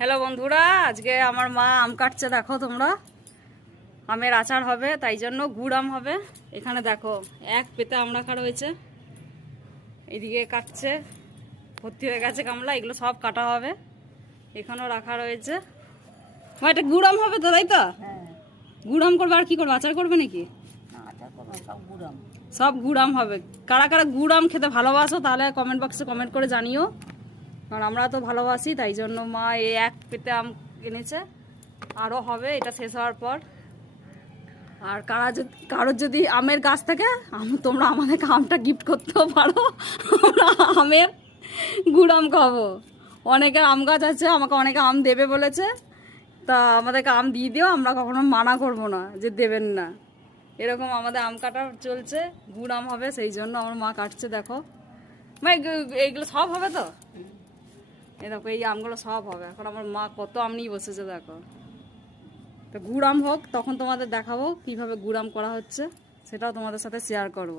Hello বন্ধুরা, আজকে আমার মা আম কাটছে। দেখো তোমরা, আমের আচার হবে, তাই জন্য গুড় আম হবে। এখানে দেখো এক পেতে আম রাখা রয়েছে, এদিকে কাটছে, ভর্তি হয়ে গেছে গামলা। এগুলো সব কাটা হবে, এখানেও রাখা রয়েছে। মা এটা গুড় আম হবে তো, তাই তো? গুড় আম করবে, আর কি করবে? আচার করবে নাকি? সব গুড় আম হবে। কারা কারা গুড় আম খেতে ভালোবাসো তাহলে কমেন্ট বক্সে কমেন্ট করে জানিও, কারণ আমরা তো ভালোবাসি। তাই জন্য মা এই এক পেতে আম এনেছে, আরও হবে এটা শেষ হওয়ার পর। আর কারোর যদি আমের গাছ থাকে, তোমরা আমাদেরকে আমটা গিফট করতেও পারো, আমরা আমের গুড় আম খাবো। অনেকের আম গাছ আছে, আমাকে অনেকে আম দেবে বলেছে, তা আমাদেরকে আম দিয়ে দিও, আমরা কখনো মানা করবো না যে দেবেন না। এরকম আমাদের আম কাটা চলছে, গুড় আম হবে, সেই জন্য আমার মা কাটছে। দেখো মা, এইগুলো সব হবে তো? এই দেখো, এই আমগুলো সব হবে। এখন আমার মা কত আম নিয়ে বসেছে দেখো। তো গুড় আম হোক, তখন তোমাদের দেখাবো কিভাবে গুড় আম করা হচ্ছে, সেটাও তোমাদের সাথে শেয়ার করব।